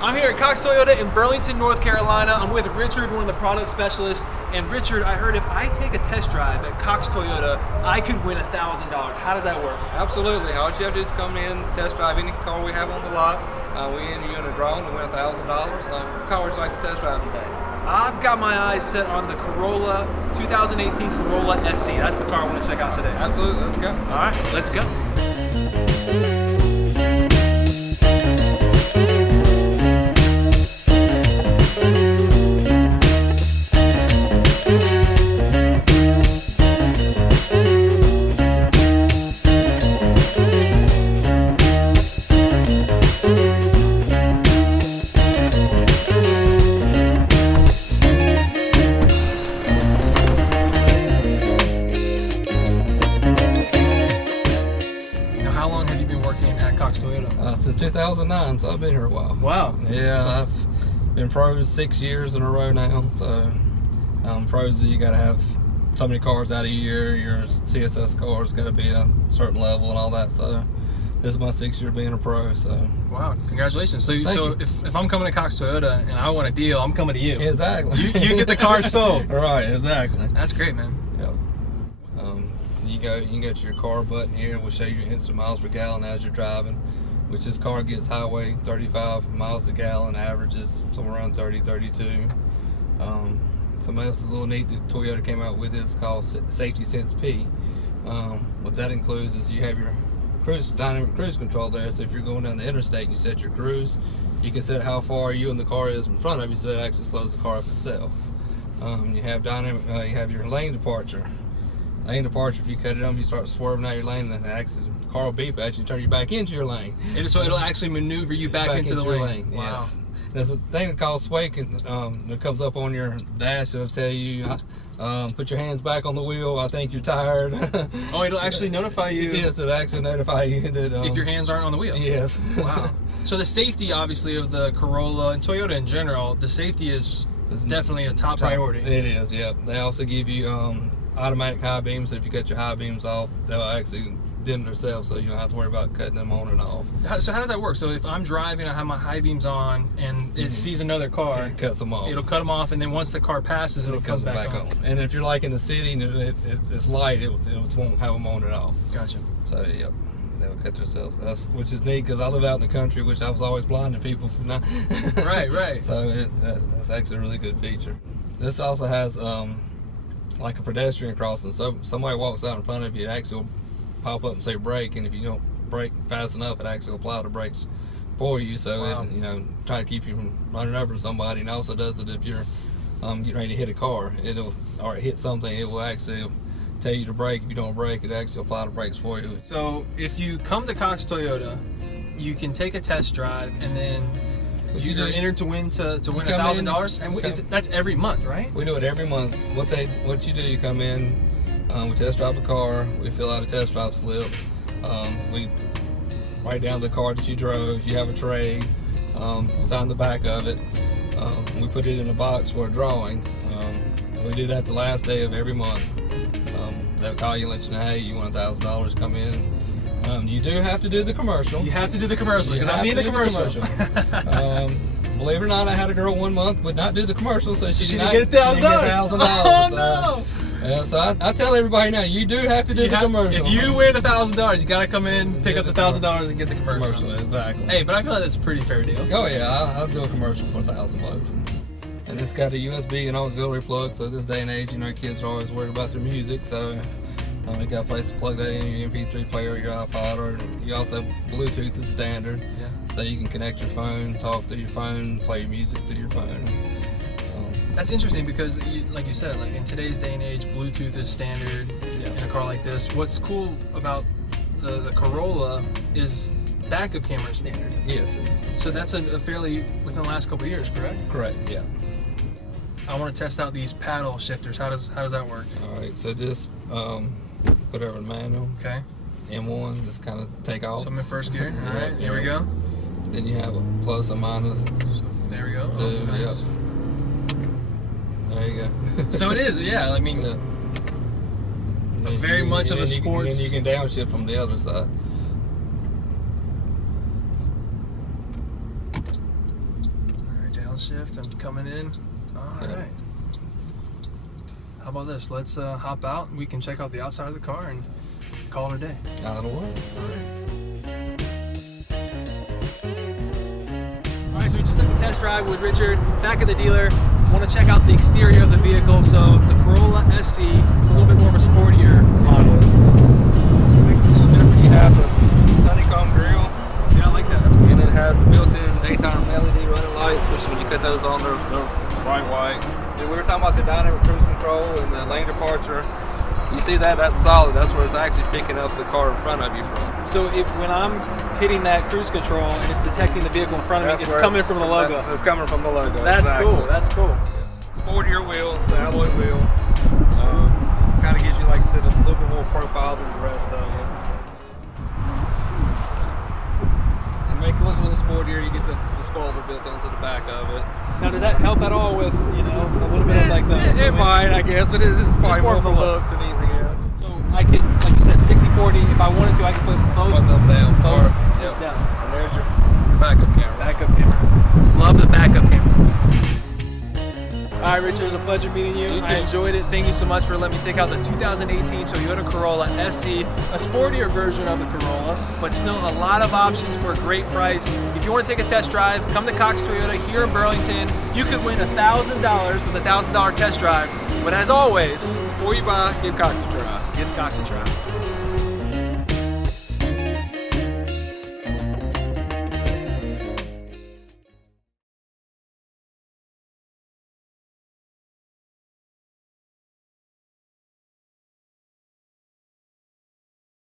I'm here at Cox Toyota in Burlington, North Carolina. I'm with Richard, one of the product specialists. And Richard, I heard if I take a test drive at Cox Toyota, I could win $1,000. How does that work? Absolutely. All you have to do is come in, test drive any car we have on the lot. We enter you in a drawing to win $1,000. What car would you like to test drive today? I've got my eyes set on the Corolla, 2018 Corolla SE. That's the car I want to check out today. Absolutely. Let's go. All right, let's go. How long have you been working at Cox Toyota? Since 2009, so I've been here a while. Wow. Yeah, so I've been pros 6 years in a row now. So pros, you got to have so many cars out a year. Your CSS car's got to be a certain level and all that. So this is my 6th year being a pro. So wow, congratulations. So Thank you. if I'm coming to Cox Toyota and I want a deal, I'm coming to you. Exactly. You get the car sold. Right. Exactly. That's great, man. Yep. You can go to your car button here. We'll show you instant miles per gallon as you're driving, which this car gets highway 35 miles a gallon, averages somewhere around 30, 32. Something else is a little neat that Toyota came out with is called Safety Sense P. What that includes is you have your dynamic cruise control there. So if you're going down the interstate and you set your cruise, you can set how far you and the car is in front of you, so it actually slows the car up itself. You have you have your lane departure. Lane departure, if you cut it on, if you start swerving out your lane, then the car will beep at you and turn you back into your lane. So it'll actually maneuver you back into the lane. Wow. Yes. There's a thing called sway that comes up on your dash. It'll tell you, put your hands back on the wheel. I think you're tired. Oh, it'll actually notify you. Yes, it'll actually notify you that if your hands aren't on the wheel. Yes. Wow. So the safety, obviously, of the Corolla and Toyota in general, the safety is definitely a top priority. It is. Yep. They also give you automatic high beams. So if you cut your high beams off, they'll actually dim themselves, so you don't have to worry about cutting them on and off. So how does that work? So if I'm driving, I have my high beams on, and it sees another car, it cuts them off. It'll cut them off, and then once the car passes, it'll come back on. And if you're like in the city and it's light, it won't have them on at all. Gotcha. So yep, they'll cut themselves. Which is neat because I live out in the country, which I was always blinding people from not. Right. So that's actually a really good feature. This also has like a pedestrian crossing. So somebody walks out in front of you, it actually will pop up and say brake, and if you don't brake fast enough, it actually will apply the brakes for you. So wow. it, try to keep you from running over somebody. And also does it if you're getting ready to hit a car, or hit something, it will actually tell you to brake. If you don't brake, it actually apply the brakes for you. So if you come to Cox Toyota, you can take a test drive, and then you enter to win $1,000, and that's every month, right? We do it every month. What you do, you come in, we test drive a car, we fill out a test drive slip, we write down the car that you drove, you have a tray, sign the back of it, we put it in a box for a drawing. We do that the last day of every month. They'll call you and let you know, hey, you want $1,000, come in. You do have to do the commercial. You have to do the commercial, because I've seen the commercial. Believe it or not, I had a girl 1 month would not do the commercial, so she didn't get $1,000. Oh, no! Yeah, so I tell everybody now, you do have to do the commercial. If you win $1,000, you got to come in, pick up the $1,000 and get the commercial. Exactly. Hey, but I feel like that's a pretty fair deal. Oh yeah, I'll do a commercial for $1,000. And it's got a USB and auxiliary plug, so this day and age, kids are always worried about their music, so you got a place to plug that in, your MP3 player, your iPod, or you also have Bluetooth is standard. Yeah. So you can connect your phone, talk through your phone, play your music through your phone. That's interesting because, like you said, like in today's day and age, Bluetooth is standard in a car like this. What's cool about the Corolla is backup camera standard. Yes. So that's a fairly within the last couple of years, correct? Correct. Yeah. I want to test out these paddle shifters. How does that work? All right. So just put over the manual. Okay. M1, just kind of take off. So I'm in first gear. All right. Here we go. Then you have a plus and minus. So there we go. So, nice. Yep. There you go. So it is, yeah. I mean, very much of a sports. And you can downshift from the other side. downshift and coming in. All Yeah. right. How about this? Let's hop out. We can check out the outside of the car and call it a day. That'll work. All right, so we just took the test drive with Richard back at the dealer. Want to check out the exterior of the vehicle. So the Corolla SE, it's a little bit more of a sportier model. Makes it a little different. You have the honeycomb grill. See, I like that. That's And cool. it has the built-in daytime LED running lights, which when you cut those on, they're bright white. And we were talking about the dynamic cruise control and the lane departure. You see that? That's solid. That's where it's actually picking up the car in front of you from. So when I'm hitting that cruise control and it's detecting the vehicle in front of me, it's where coming from the logo. It's coming from the logo. That's exactly. cool. That's cool. Sportier wheel, the alloy wheel. Kind of gives you, like I said, a little bit more profile than the rest of it. And make it look a little sportier. You get the spoiler built onto the back of it. Now, does that help at all with, a little bit of like the... It might, I guess, but it's probably more more for for look. looks than anything else. So I could, like you said, 60/40. If I wanted to, I could put both Both of them down. both Or- seats yep. down. And there's your backup camera. Backup camera. Love the backup camera. All right, Richard, it was a pleasure meeting you. You too. I enjoyed it. Thank you so much for letting me take out the 2018 Toyota Corolla SE, a sportier version of the Corolla, but still a lot of options for a great price. If you want to take a test drive, come to Cox Toyota here in Burlington. You could win $1,000 with a $1,000 test drive. But as always, Before you buy, give Cox a try. give Cox a try.